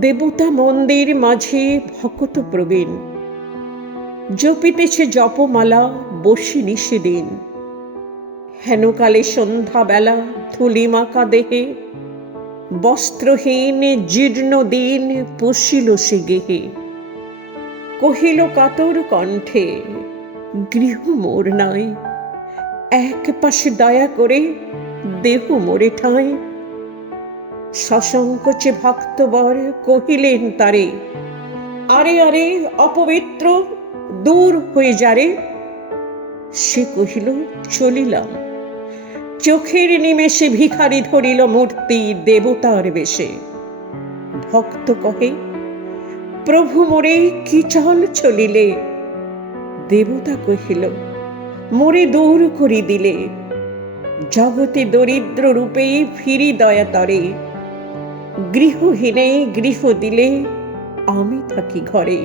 দেবতা মন্দির মাঝে ভকত প্রবীণ, জপিতেছে জপমালা বসিনি সেদিন। হেনকালে সন্ধ্যাবেলা ধূলিমাখা দেহে, বস্ত্রহীন জীর্ণ দিন পশিল সে গেহে। কহিল কাতর কণ্ঠে, গৃহ মোর নাই, এক পাশে দয়া করে দেহ মোরে ঠাঁই। সসংকোচে ভক্তবর কহিলেন তারে, আরে আরে অপবিত্র, দূর হয়ে যারে। সে কহিল চলিলাম। চোখের নিমেষে ভিখারি ধরিল মূর্তি দেবতার বেশে। ভক্ত কহে, প্রভু মোরে কি চল চলিলে। দেবতা কহিল, মোরে দূর করি দিলে। জগতে দরিদ্র রূপে ফিরি দয়াতরে, গৃহহীনে গৃহ দিলে আমি থাকি ঘরে।